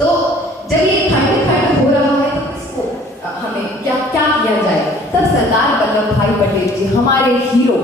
तो जब ये खंड हो रहा है तो इसको हमें क्या क्या किया जाए? तब सरदार वल्लभ भाई पटेल जी हमारे हीरो,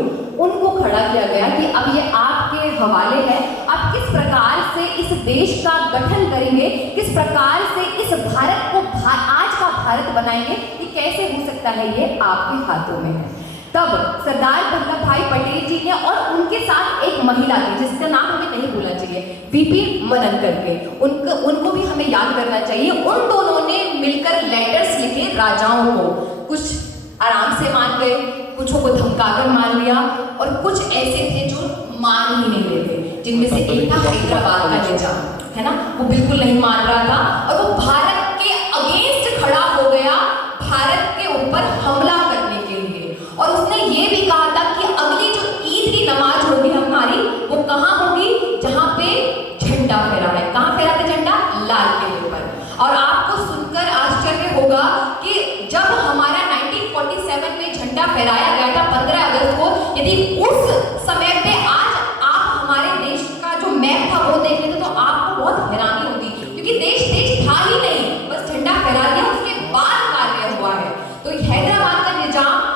उनको खड़ा किया गया कि अब ये आपके हवाले है, आप किस प्रकार से इस देश का गठन करेंगे, किस प्रकार से इस भारत को आज का भारत बनाएंगे, ये कैसे हो सकता है, ये आपके हाथों में है। तब सरदार वल्लभ भाई पटेल जी ने और उनके साथ एक महिला थी जिसका नाम हमें नहीं भूलना चाहिए, वीपी मनन करके, उनको भी हमें याद करना चाहिए। उन दोनों ने मिलकर लेटर्स लिखे राजाओं को, कुछ आराम से मान गए, कुछों को धमकाकर मान लिया और कुछ ऐसे थे जो मान ही नहीं लेते, जिनमें से एक था हैदराबाद का निजाम, है ना, वो बिल्कुल नहीं मान रहा था और वो भारत के अगेंस्ट खड़ा हो गया, भारत के ऊपर हमला करने के लिए। और उसने ये भी कहा था कि अगली जो ईद की नमाज होगी हमारी, वो कहाँ होगी? जहाँ पे झंडा फहरा है। कहाँ फहरा था झंडा? लाल किले पर। और आपको सुनकर आश्चर्य होगा कि जब हमारा 1947 में झंडा फहराया गया था 15 अगस्त को, यदि उस समय पे आज आप हमारे देश का जो मैप था वो देख लेते तो आपको बहुत हैरानी होगी, क्योंकि देश था ही नहीं, बस झंडा फहरा दिया, उसके बाद कार्य हुआ है। तो हैदराबाद का निजाम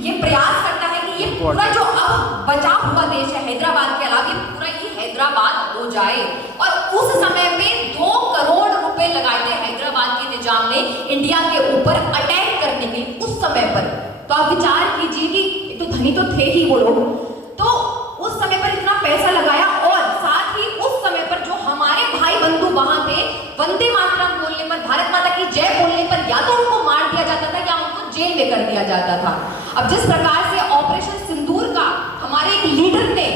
ये प्रयास करता है कि ये पूरा जो अब बचा हुआ देश है हैदराबाद के अलावा, पूरा ये हैदराबाद हो जाए। और उस समय में 2 करोड़ रुपए लगाए थे हैदराबाद के निजाम ने इंडिया के ऊपर अटैक करने के लिए उस समय पर। तो आप विचार कीजिए कि तो धनी तो थे ही वो लोग, तो उस समय पर इतना पैसा लगाया और साथ ही उस समय पर जो हमारे भाई बंधु वहां थे, वंदे मातरम बोलने पर, भारत माता की जय बोलने पर या तो उनको मार दिया जाता था या उनको जेल में कर दिया जाता था। अब जिस प्रकार से ऑपरेशन सिंदूर का हमारे एक लीडर ने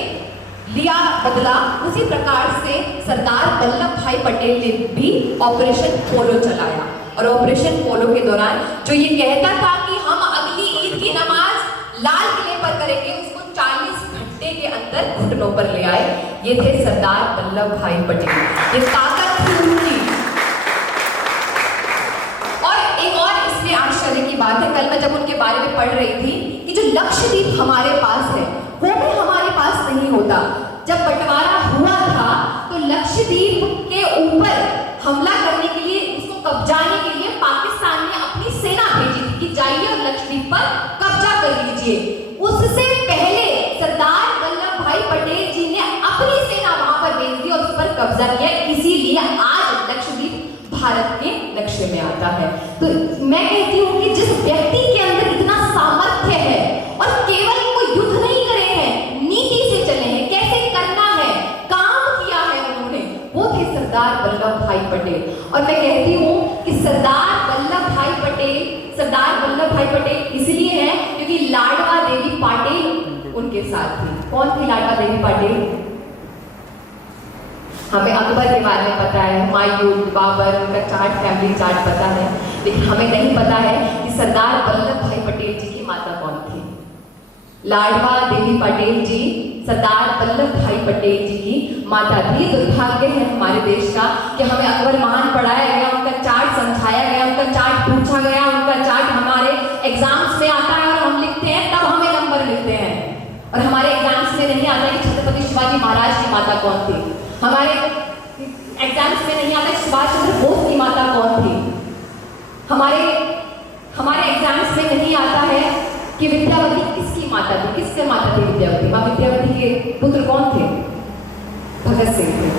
लिया बदला, उसी प्रकार से सरदार वल्लभ भाई पटेल ने भी ऑपरेशन पोलो चलाया। और ऑपरेशन पोलो के दौरान जो ये कहता था कि हम अगली ईद की नमाज लाल किले पर करेंगे, उसको 40 घंटे के अंदर घुटनों पर ले आए। ये थे सरदार वल्लभ भाई पटेल, ये ताकत थी उनकी। और एक और इसमें आश्चर्य की बात है, कल मैं जब उनके बारे में पढ़ रही थी कि जो लक्षद्वीप हमारे पास है वो भी हमारे पास नहीं होता। जब बंटवारा हुआ था तो लक्षद्वीप के ऊपर हमला करने के लिए, उसको कब्जाने के लिए पाकिस्तान ने अपनी सेना भेजी थी कि जाइए और लक्षद्वीप पर कब्जा कर लीजिए। उससे पहले सरदार वल्लभ भाई पटेल जी ने अपनी सेना वहां पर भेज दी और उस पर कब्जा किया, इसीलिए आज लक्षद्वीप भारत के नक्शे में आता है। तो मैं कहती हूँ कि जिस व्यक्ति के अंदर इतना सामर्थ्य है और केवल कोई युद्ध नहीं करे हैं, नीति से चले हैं, कैसे करना है, काम किया है उन्होंने, वो थे सरदार वल्लभ भाई पटेल। और मैं कहती हूँ कि सरदार वल्लभ भाई पटेल इसलिए है क्योंकि लाडवा देवी पाटिल उनके साथ थी। कौन थी लाडवा देवी पाटिल? हमें अकबर के बारे में पता है, हुमायूं, बाबर, उनका चार्ट, फैमिली चार्ट पता है, लेकिन हमें नहीं पता है कि सरदार वल्लभ भाई पटेल जी की माता कौन थी। लाडवा देवी पटेल जी सरदार वल्लभ भाई पटेल जी की माता थी। दुर्भाग्य है हमारे देश का कि हमें अकबर महान पढ़ाया गया, उनका चार्ट समझाया गया, उनका चार्ट पूछा गया, उनका चार्ट हमारे एग्जाम्स में आता है और हम लिखते हैं, तब हमें नंबर मिलते हैं। और हमारे एग्जाम्स में नहीं आता कि छत्रपति शिवाजी महाराज की माता कौन थी, हमारे एग्जाम्स में नहीं आता सुभाष चंद्र बोस की माता कौन थी, हमारे एग्जाम्स में नहीं आता है कि विद्यावती किसकी माता थी, किससे माता थी विद्यावती। माँ विद्यावती के पुत्र कौन थे? भगत सिंह थे।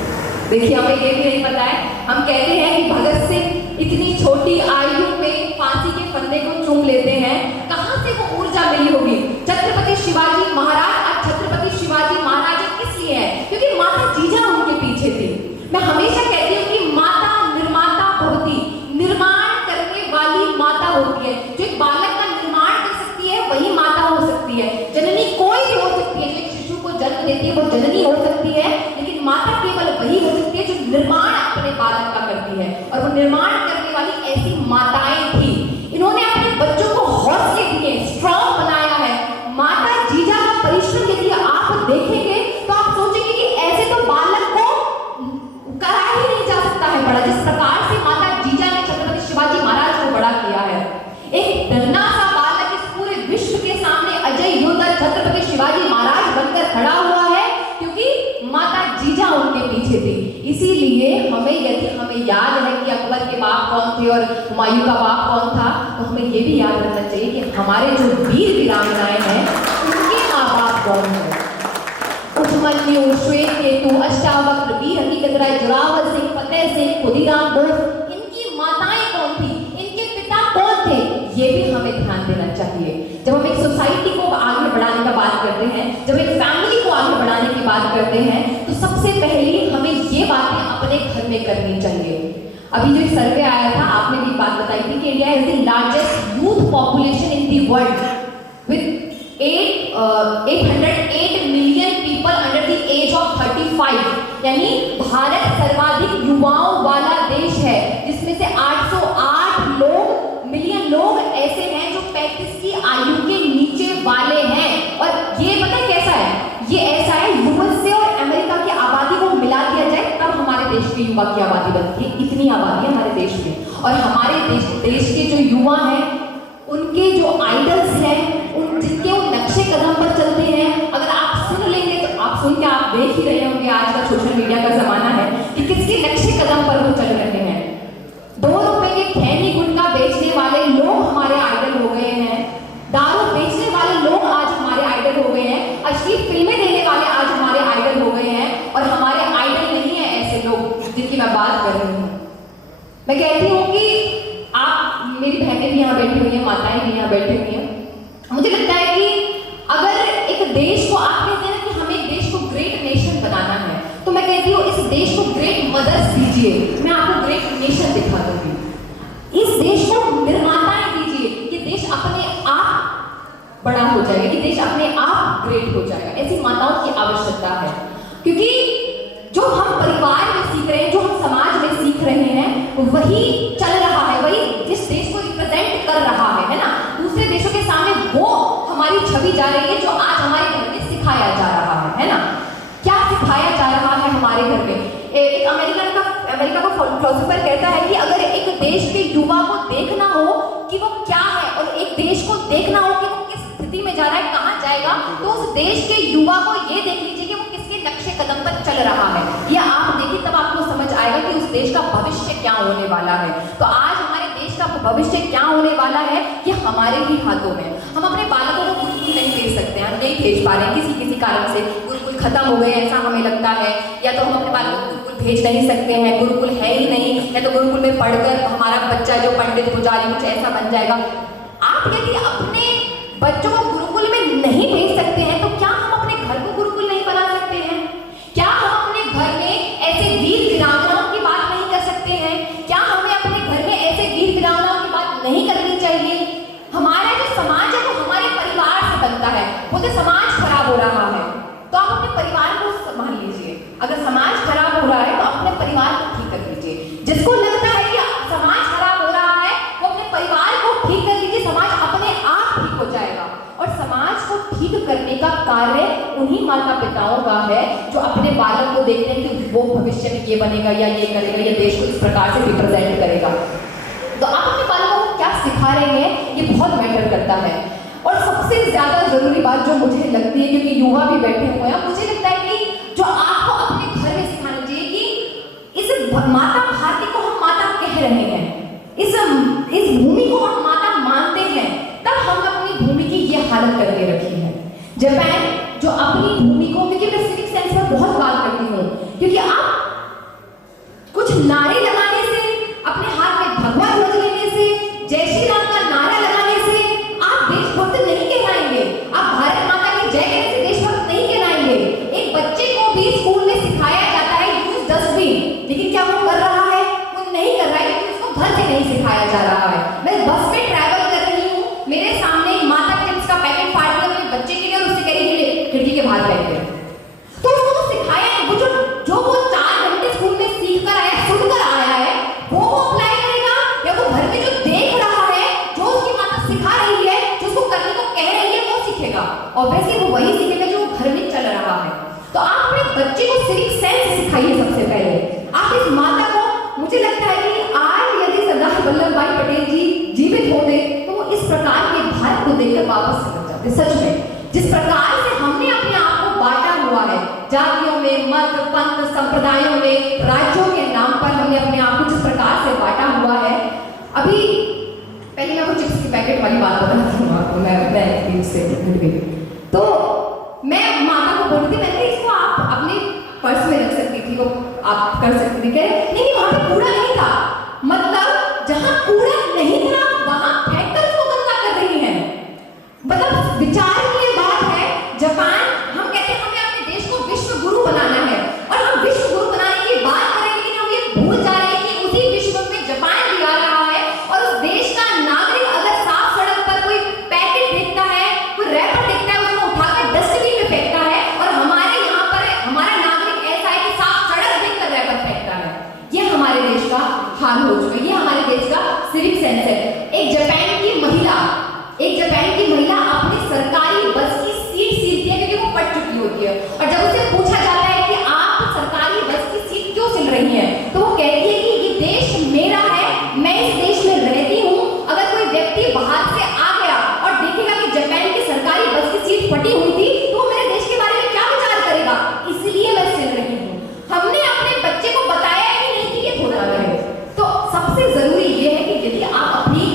देखिए हमें ये भी नहीं पता है, हम कहते हैं कि भगत सिंह इतनी छोटी आयु में फांसी के फंदे को चूम लेते हैं, कहाँ से वो ऊर्जा मिली होगी? छत्रपति शिवाजी महाराज, आज छत्रपति शिवाजी महाराज इसलिए है क्योंकि माता जीजा उनके पीछे थी। मैं हमेशा कहती हूँ कि माता निर्माता भवती, निर्माण करने वाली माता होती है। जो एक बालक का निर्माण कर सकती है वही माता हो सकती है। जननी कोई भी हो सकती है, जो एक शिशु को जन्म देती है वो जननी हो सकती है, लेकिन माता केवल वही हो सकती है जो निर्माण अपने बालक का करती है। और वो निर्माण करने वाली ऐसी माताएं थी, इन्होंने अपने बच्चों को हौसले दिए, स्ट्रॉन्ग बनाया है। माता जीजा का परिश्रम यदि आप देखेंगे तो आप सोचेंगे कि ऐसे तो बालक को करा ही नहीं जा सकता है बड़ा, जिस प्रकार से माता जीजा ने छत्रपति शिवाजी महाराज को बड़ा किया है। एक नन्हा सा बालक इस पूरे विश्व के सामने अजय योद्धा छत्रपति शिवाजी महाराज बनकर खड़ा हुआ है क्योंकि माता जीजा उनके पीछे थी। इसीलिए हमें यदि हमें याद है कि अकबर के बाप कौन थे और हुमायूं का बाप कौन था, तो हमें ये भी याद रखना चाहिए कि हमारे जो वीर वीरांगनाएं हैं उनके माँ बाप कौन है। उपमन्यु, श्वेतकेतु, अष्टावक्र, वीर हकीकत राय, जोरावर सिंह, फतेह सिंह, खुदीराम बोस, इनकी माताएं कौन थी, इनके पिता कौन थे, ये भी हमें ध्यान देना चाहिए। जब हम एक सोसाइटी को आगे बढ़ाने का बात करते हैं, जब एक फैमिली को आगे बढ़ाने की बात करते हैं, तो सबसे पहले हमें ये बातें अपने घर में करनी चाहिए। अभी जो सर्वे आया था, आपने भी बात बताई थी कि India is the largest youth population in the world with 808 million people under the age of 35, यानी भारत सर्वाधिक युवाओं वाला देश है, जिसमें से 808 मिलियन लोग ऐसे हैं जो 35 की आयु के नीचे वाले हैं। और ये पता है कैसा है, ये ऐसा है यूएसए और अमेरिका की आबादी को मिला दिया जाए तब हमारे देश के युवा की आबादी बनती है। इतनी आबादी है हमारे देश में, और हमारे देश के जो युवा हैं उनके जो आइडल्स हैं, उन जिनके वो नक्शे कदम पर चलते हैं, अगर आप सुन लेंगे तो आप सुन के आप देख ही रहे होंगे आज का सोशल मीडिया का जमाना है कि किसके नक्शे कदम पर वो चल रहे हैं। 2 रुपए के खैनी गुटखा बेचने वाले लोग हमारे आइडल हो गए हैं, दारू बेचने वाले लोग आज हमारे आइडल हो गए हैं, अश्लील फिल्में देने वाले आज हमारे आइडल हो गए हैं, और हमारे आइडल नहीं है ऐसे लोग जिनकी मैं बात कर रही हूँ। मैं कहती हूँ कि आप, मेरी बहनें भी यहाँ बैठी हुई हैं, माताएं भी यहाँ बैठी हुई हैं, मुझे लगता है कि अगर एक देश को, आप कहते हैं कि हमें एक देश को ग्रेट नेशन बनाना है, तो मैं कहती हूँ इस देश को ग्रेट मदर्स दीजिए, मैं आपको ग्रेट नेशन दिखा दूंगी। इस देश को निर्माताएं दीजिए, ये देश अपने आप बड़ा हो जाएगा, ये देश अपने आप ग्रेट हो जाएगा। ऐसी माताओं की आवश्यकता है, क्योंकि जो हम परिवार में सीख रहे हैं, जो हम समाज में सीख रहे हैं, वही चल रहा है, वही जिस देश को रिप्रेजेंट कर रहा है ना, दूसरे देशों के सामने वो हमारी छवि जा रही है जो आज हमारे घर में सिखाया जा रहा है ना। क्या सिखाया जा रहा है हमारे घर में? एक अमेरिका का फिलोसोफर कहता है कि अगर एक देश के युवा को देखना हो कि वो क्या है, और एक देश को देखना हो कि वो किस स्थिति में जा रहा है, कहाँ जाएगा, तो उस देश के युवा को ये देख लीजिए कि वो किसके नक्शे कदम पर चल रहा है। या आप देखिए, तब आपको समझ आएगा कि उस देश का भविष्य क्या होने वाला है। तो आज हमारे देश का भविष्य क्या होने वाला है, ये हमारे ही हाथों में। हम अपने बालकों को गुरुकुल नहीं भेज सकते हैं, हम नहीं भेज पा रहे हैं किसी कारण से, गुरुकुल खत्म हो गए ऐसा हमें लगता है, या तो हम अपने बालकों को गुरुकुल भेज नहीं सकते हैं, गुरुकुल है ही नहीं, या तो गुरुकुल में पढ़कर हमारा बच्चा जो पंडित पुजारी कुछ ऐसा बन जाएगा। आप यदि अपने बच्चों को गुरुकुल में नहीं भेज सकते हैं, तो क्या हम अपने घर को गुरुकुल नहीं बना सकते हैं? क्या हम अपने घर में ऐसे वीर वीरांगनाओं की बात नहीं कर सकते हैं? क्या हमें अपने घर में ऐसे वीर वीरांगनाओं की बात नहीं करनी चाहिए? हमारा जो समाज है वो हमारे परिवार से बनता है। बोलते समाज खराब हो रहा है, तो आप अपने परिवार को संभाल लीजिए। अगर समाज खराब हो रहा है तो अपने परिवार को ठीक कर लीजिए। जिसको लगता है कि समाज खराब हो रहा है, वो अपने परिवार को ठीक कर लीजिए, समाज अपने आप ठीक हो जाएगा। और समाज को ठीक करने का कार्य उन्हीं माता पिताओं का है जो अपने बालक को देखते हैं कि वो भविष्य में ये बनेगा या ये करेगा, या देश को इस प्रकार से रिप्रेजेंट करेगा। तो आप अपने बालकों को क्या सिखा रहे हैं, ये बहुत मैटर करता है। और सबसे ज्यादा जरूरी बात जो मुझे लगती है, क्योंकि युवा भी बैठे हुए हैं, मुझे लगता है कि जो आपको अपने घर में सिखाना चाहिए कि इस माता भारती को हम माता कह रहे हैं, इस भूमि को हम माता मानते हैं, तब हम अपनी भूमि की ये हालत करके रखी है। जापान जो अपनी भूमि को, क्योंकि मैं सिविक सेंस पर बहुत बात करती हूँ, क्योंकि आप कुछ नारे लगाने से, अपने हाथ में भगवा ध्वज लेने से, जय श्री राम का नारा लगाने से आप देशभक्त नहीं कहलाएंगे, आप भारत माता की जय कहने से देशभक्त नहीं कहलाएंगे। एक बच्चे को भी स्कूल में सिखाया जाता है यूज डस्टबिन, लेकिन क्या वो कर रहा है? वो नहीं कर रहा है, क्योंकि उसको घर से नहीं सिखाया जा रहा है। मैं बस में ट्रैवल कर रही हूँ, मेरे सामने माता चिप्स का पैकेट फाड़ दिया अपने बच्चे के लिए, और उससे कह रही है खिड़की के बाहर फेंक दे। तो उसको तो सिखाया है, वो जो वो 4 घंटे स्कूल में सीख कर आया, सुनकर आया है, वो अप्लाई करेगा, या वो घर में जो देख रहा है, जो उसकी माता सिखा रही है, जो उसको करने को कह रही है, वो सीखेगा। ऑब्वियसली वो वही सीखेगा जो घर में चल रहा है। तो आप अपने बच्चे को सिविक सेंस सिखाइए सबसे पहले। आप इस माता को, मुझे लगता है कि आज यदि सरदार वल्लभ भाई पटेल जी जीवित होते तो वो इस प्रकार के भारत को देखकर वापस समझ जाते। सच में जिस प्रकार से हमने अपने आप को बांटा हुआ है, जातियों में, मत, पंथ, संप्रदायों में, राज्यों के नाम पर हमने अपने आप को जिस प्रकार से बांटा हुआ है। अभी पहले मैं वो चिप्स की पैकेट वाली बात बताती हूँ आपको। मैं से हट गई तो मैं माता को बोल रही थी, मैंने इसको आप अपने पर्स में रख सकती थी, वो आप कर सकती थी। कह रहे नहीं वहाँ पे कूड़ा नहीं था। मतलब जहाँ कूड़ा नहीं था वहाँ फेंककर उसको गंदा कर रही है। मतलब विचार की ये बात है। जापान, हम कहते हैं हमें अपने देश को विश्व गुरु बनाना है और हम विश्व गुरु बनाने की बात करें, लेकिन हम ये भूल जा रहे हैं कि उसी विश्व में जापान भी आ रहा है और उस देश का नागरिक अगर साफ सड़क पर कोई पैकेट देखता है, कोई रैपर देखता है, उसको उठाकर डस्टबिन में फेंकता है। और हमारे यहाँ पर हमारा नागरिक ऐसा है कि साफ सड़क देखकर रैपर फेंकता है। ये हमारे देश का हाल हो चुका है, ये हमारे देश का सिविक सेंस है। एक जापान की महिला अपनी सरकारी बस की सीट सिलती है क्योंकि वो फट चुकी होती है, और जब उसे पूछा जाता है कि आप सरकारी बस की सीट क्यों सिल रही हैं, तो वो कहती है कि ये देश मेरा है, मैं इस देश में रहती हूँ। अगर कोई व्यक्ति बाहर से आ गया और देखेगा कि जापान की सरकारी बस की सीट फटी हुई थी तो वो मेरे देश के बारे में क्या विचार करेगा, इसलिए मैं सिल रही हूँ। हमने अपने बच्चे को बताया ही नहीं कि ये थोड़ा है। तो सबसे जरूरी ये है कि यदि आप अपनी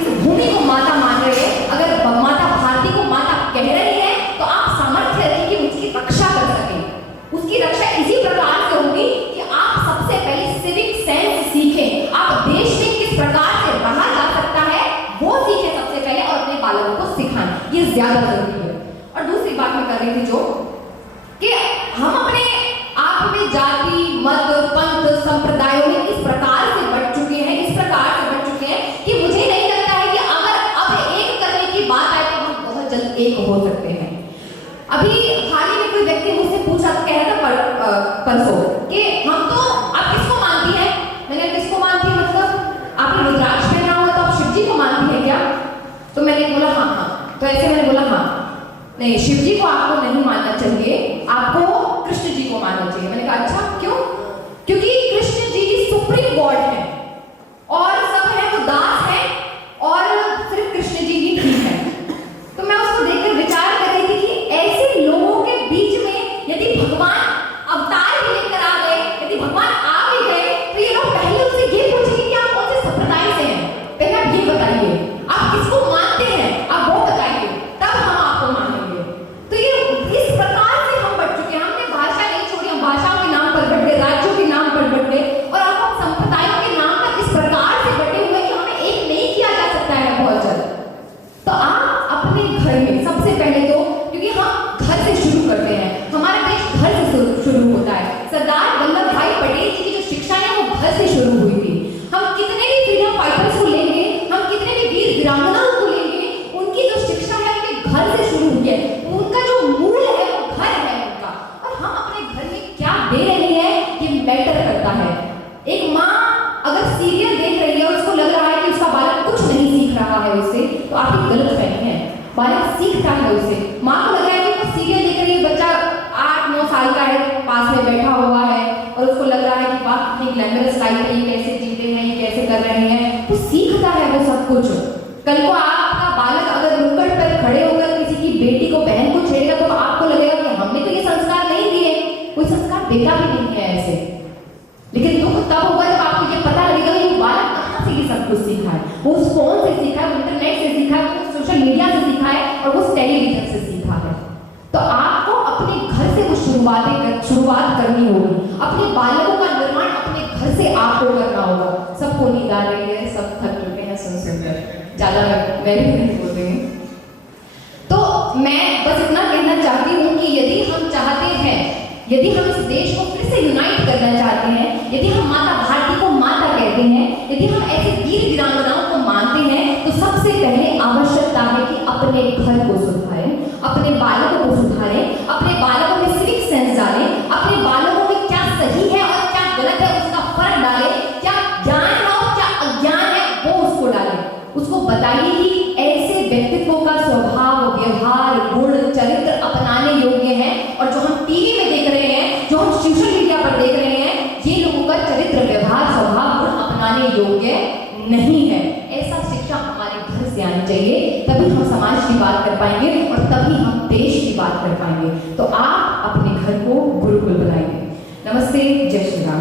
इस भूमि को माता मान रहे हैं, अगर माता भारती को माता कह रही है, तो आप सामर्थ्य रखें कि उसकी रक्षा कर सकें। उसकी रक्षा इसी प्रकार से होगी कि आप सबसे पहले सिविक सेंस सीखें। आप देश में किस प्रकार से रहा जा सकता है वो सीखें सबसे पहले और अपने बालकों को सिखाएं, ये ज्यादा जरूरी है। और दूसरी बात मैं कर रही थी जो कि हम अपने आप में जाति, मत, पंथ, संप्रदायों में इस प्रकार से बढ़ चुके हैं, इस प्रकार से बढ़ चुके हैं कि मुझे नहीं लगता है कि अगर अब एक करने की बात आए तो हम बहुत जल्द एक हो सकते हैं। अभी हाल ही में कोई व्यक्ति मुझसे पूछा, कह रहा था परसों कि हम तो, आप किसको मानती हैं? मैंने किसको मानती है मतलब आपने रुद्राक्ष पहना हुआ तो आप शिव जी को मानती है क्या? तो मैंने बोला हाँ। तो ऐसे मैंने बोला हाँ नहीं, शिव जी को आपको नहीं मानना चाहिए, आपको कृष्ण जी को मानना चाहिए। मैंने कहा अच्छा क्यों? क्योंकि कृष्ण जी सुप्रीम गॉड है और सब है वो दास है और सिर्फ कृष्ण जी ही ठीक है। तो मैं उसको देखकर विचार कर रही थी कि ऐसे लोगों के बीच में यदि भगवान अवतार भी लेकर आ गए, यदि भगवान आ भी गए, तो ये लोग पहले उनसे ये पूछेंगे कि आप कौन से संप्रदाय से हैं, पहले आप ये बताइए, आप किसको मानते हैं, आप वो बताइए, तब हम आपको मानेंगे। तो ये इस प्रकार से हम बढ़ चुके हैं। हमने भाषा नहीं छोड़ी, हम भाषाओं के नाम पर बढ़ गए, राज्यों के नाम पर बढ़ गए और अब हम संप्रदायों के नाम पर इस प्रकार से बढ़े हुए कि हमें एक नहीं किया जा सकता है बहुत जल्द। तो आप अपने घर में सबसे पहले तो, क्योंकि हम घर से शुरू करते हैं, हमारा देश घर से शुरू होता है। सरदार वल्लभ भाई पटेल जी की जो शिक्षा है वो घर से शुरू हुई थी। हम कितने भी फ्रीडम फाइटर्स को लेंगे, हम कितने भी वीर वीरांगनाओं को लेंगे, उनकी जो शिक्षा है उनके घर से शुरू हुई है। उनका जो मूल है वो घर है उनका, और हम अपने घर में क्या दे रहे हैं ये मैटर करता है। एक माँ अगर सीरियल देख रही है और उसको लग रहा है कि उसका बालक कुछ नहीं सीख रहा है उससे, तो आपकी गलतफहमी है। बालक सीखता है उससे। माँ को लग रहा है कि वो सीरियल देख रही है, बच्चा 8-9 साल का है, पास में बैठा हुआ है और उसको लग रहा है कि वाह कितनी ग्लैमरस लाइफ है, ये कैसे जीते हैं, ये कैसे कर रहे हैं, वो सीखता है वो सब कुछ। कल को आपका बालक अगर नुक्कड़ पर खड़े होकर किसी की बेटी को, बहन को छेड़ेगा तो आपको लगेगा कि हमने तो ये संस्कार नहीं दिए, कोई संस्कार देता भी नहीं है ऐसे। लेकिन दुख तब होगा जब आपको ये पता लगेगा कि बालक कहाँ से ये सब कुछ सीखा है, वो उस फोन से सीखा है, वो इंटरनेट से सीखा है, वो सोशल मीडिया से सीखा है और वो टेलीविजन से सीखा है। तो आपको अपने घर से वो शुरुआत करनी होगी। अपने बालकों का निर्माण अपने घर से आपको करना होगा। सबको नींद आ रही है, सब थक चुके हैं सुनकर, ज्यादा मैं भी नहीं बोल रही हूँ। तो मैं बस इतना कहना चाहती हूँ कि यदि हम चाहते हैं, यदि हम इस देश को फिर से यूनाइट करना चाहते हैं, यदि हम माता भारती को माता कहते हैं, यदि हम ऐसे वीर वीरांगनाओं को मानते हैं, तो सबसे पहले आवश्यकता है कि अपने घर को सुधारें, अपने बालकों को सुधारें, अपने बालकों में सिविक सेंस डालें, अपने बालकों में क्या सही है और क्या गलत है उसका फर्क डालें, क्या ज्ञान है और क्या अज्ञान है वो उसको डालें। उसको बताइए कि ऐसे व्यक्तित्व का स्वभाव, व्यवहार, गुण, चरित्र अपनाने योग्य है, और जो हम टीवी में देख रहे हैं, जो हम सोशल मीडिया पर देख रहे हैं, ये लोगों का चरित्र, व्यवहार, स्वभाव, गुण अपनाने योग्य नहीं है। ऐसा शिक्षा हमारे घर से आनी चाहिए, तभी हम समाज की बात कर पाएंगे और तभी हम देश की बात कर पाएंगे। तो आप अपने घर को गुरुकुल बनाइए। नमस्ते, जय श्री राम।